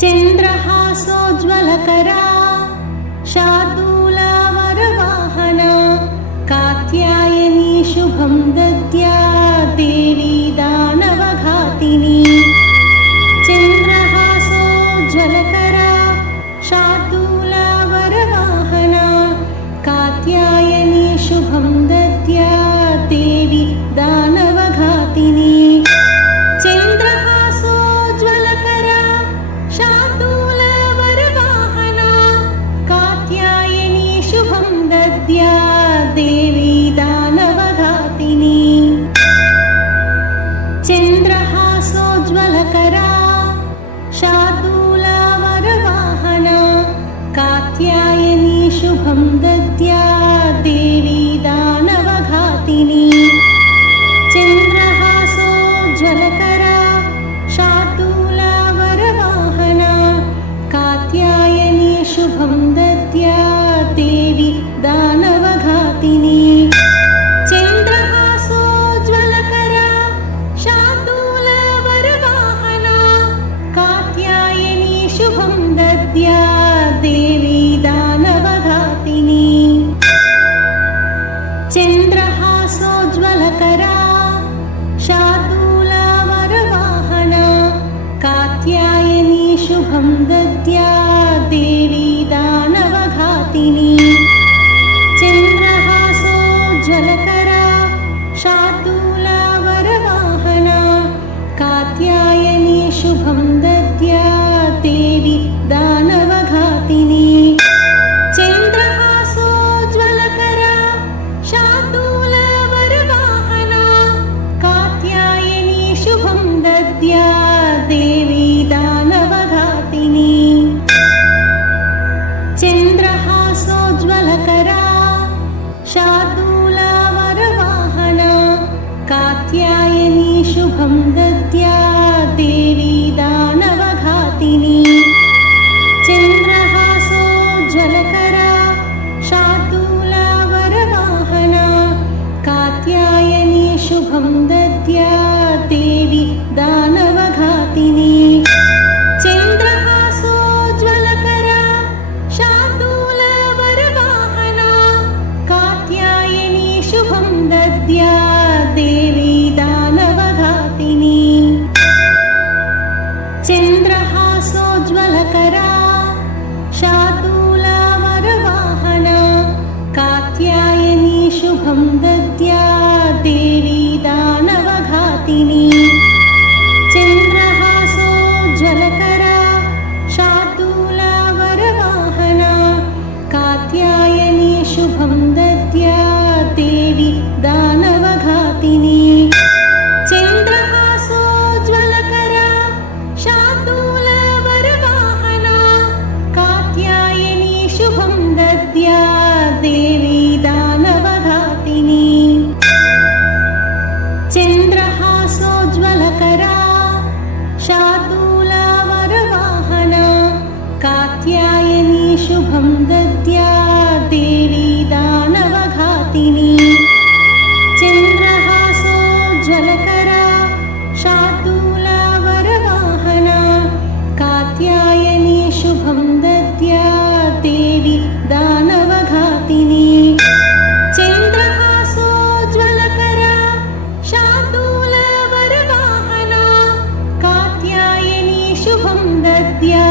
चन्द्रहासोज्ज्वलकरा शार्दूलवरवाहना कात्यायनी शुभं दद्या देवी दानवघातिनी। चन्द्रहासोज्ज्वलकरा शार्दूलवरवाहना कात्यायनी शुभं दद्या देवी दानवघातिनी। चन्द्रहासोज्ज्वलकरा शार्दूलवरवाहना कात्यायनी शुभं दद्या देवी दानवघातिनी। चन्द्रहासोज्ज्वलकरा शार्दूलवरवाहना कात्यायनी शुभं दद्या देवी दानवघातिनी। चन्द्रहासोज्ज्वलकरा शार्दूलवरवाहना कात्यायनी शुभं दद्या देवी दानवघातिनी। चन्द्रहासोज्ज्वलकरा शार्दूलवरवाहना कात्यायनी शुभं दद्या देवी दानवघातिनी। चन्द्रहासोज्ज्वलकरा शार्दूलवरवाहना कात्यायनी शुभं दद्या देवी दानवघातिनी। चन्द्रहासोज्ज्वलकरा शार्दूलवरवाहना कात्यायनी शुभं दद्या देवी दानवघातिनी। चन्द्रहासोज्ज्वलकरा शार्दूलवरवाहना कात्यायनी शुभं दद्या देवी दानवघातिनी। चन्द्रहासोज्ज्वलकरा शार्दूलवरवाहना कात्यायनी शुभं दद्या देवी दानवघातिनी। चन्द्रहासोज्ज्वलकरा शार्दूलवरवाहना कात्यायनी शुभं दद्या देवी दानवघातिनी। चन्द्रहासोज्ज्वलकरा शार्दूलवरवाहना कात्यायनी शुभं दद्या देवी दानवघातिनी। चन्द्रहासोज्ज्वलकरा शार्दूलवरवाहना कात्यायनी शुभं दद्या देवी दानवघातिनी। चन्द्रहासोज्ज्वलकरा शार्दूलवरवाहना कात्यायनी शुभं दद्या देवी दानवघातिनी। चन्द्रहासोज्ज्वलकरा शार्दूलवरवाहना कात्यायनी शुभं दद्या देवी दानवघातिनी। चन्द्रहासोज्ज्वलकरा शार्दूलवरवाहना कात्यायनी शुभं दद्या देवी दानवघातिनी। चन्द्रहासोज्ज्वलकरा शार्दूलवरवाहना कात्यायनी शुभं दद्या देवी दानवघातिनी। चन्द्रहासोज्ज्वलकरा शार्दूलवरवाहना कात्यायनी शुभं दद्या